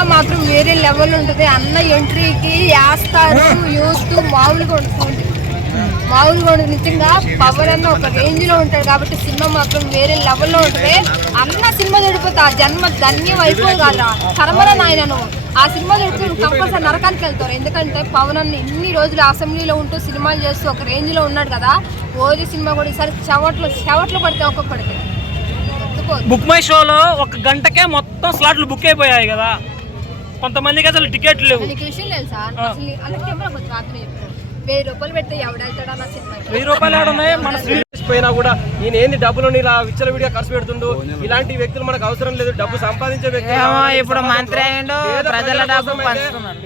Cinema మాత్రం వేరే level ఉంటుంది. అన్న ఎంట్రీకి వేస్తారు యూత్ మామూలుగా ఉంటుంది. నిజంగా పవర్ అన్న ఒక రేంజ్ లో ఉంటాడు కాబట్టి సినిమా మాత్రం వేరే లెవెల్లో ఉంటుంది. అన్న సినిమా చెడిపోతే ఆ జన్మ ధన్యం అయిపోదు కదా కర్మరా నాయనను. ఆ సినిమా చెడిపోతే కంపల్సరీ నరకానికి వెళ్తారు. ఎందుకంటే పవన్ అన్న ఇన్ని రోజులు అసెంబ్లీలో ఉంటూ సినిమాలు చేస్తూ ఒక రేంజ్ లో ఉన్నాడు కదా. ఓజీ సినిమా కూడా ఈసారి చెవట్లు పడితే ఒక్కొక్కడికి. బుక్ మై షోలో 1 గంటకే మొత్తం స్లాట్లు బుక్ అయిపోయాయి కదా. కొంతమందికి అసలు టికెట్లు లేవు. విషయం తెలుసా అసలు రాత్రి 1000 రూపాయలు పెడితే ఎవడెళ్తాడా నా సినిమా? 1000 రూపాయలు ఏడున్నాయి మన పోయినా కూడా ఈయన ఏంది డబ్బులు ఇలా విచ్చలవిడిగా ఖర్చు పెడుతుండు. ఇలాంటి వ్యక్తులు మనకు అవసరం లేదు. డబ్బు సంపాదించే వ్యక్తులు ఇప్పుడు మంత్రి ప్రజల డబ్బు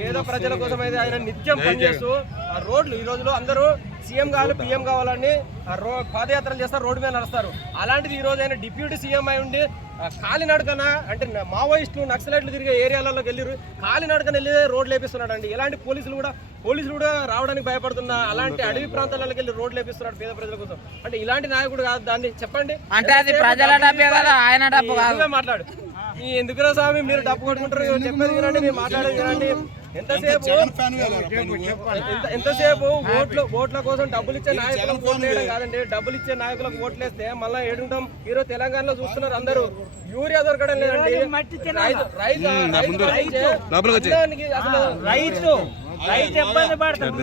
ఏదో ప్రజల కోసం అయితే ఆయన నిత్యం పనిచేస్తూ ఆ రోడ్లు ఈ రోజులో అందరూ సీఎం కావాలి పిఎం కావాలని పాదయాత్రలు చేస్తారు, రోడ్డు మీద నడుస్తారు. అలాంటిది ఈ రోజు ఆయన డిప్యూటీ సీఎం అయి ఉండి కాలినడకన అంటే మావోయిస్టులు నక్సలైట్లు తిరిగే ఏరియాలలోకి వెళ్ళి కాలినడకన వెళ్ళి రోడ్లు లేపిస్తున్నాడు అండి. ఇలాంటి పోలీసులు కూడా రావడానికి భయపడుతున్న అలాంటి అడవి ప్రాంతాలకు వెళ్ళి రోడ్లు లేపిస్తున్నాడు పేద ప్రజల కోసం. అంటే ఇలాంటి నాయకుడు కాదు. దాన్ని చెప్పండి. అంటే అది ప్రజల డబ్బే కదా, ఆయన డబ్బు కాదు. మాట్లాడు ఎందుకురా స్వామి మీరు డబ్బు కొట్టుకుంటారు? చెప్పేది వినండి, మీరు మాట్లాడేది వినండి. ఎంతసేపు ఓట్ల కోసం డబ్బులు ఇచ్చే నాయకులకు ఓట్లు వేయడం కాదండి. డబ్బులు ఇచ్చే నాయకులకు ఓట్లు వేస్తే మళ్ళీ ఏడుంటాం. ఈరోజు తెలంగాణలో చూస్తున్నారు అందరూ యూరియా దొరకడం లేదండి. రైతు ఇబ్బంది పడతాడు.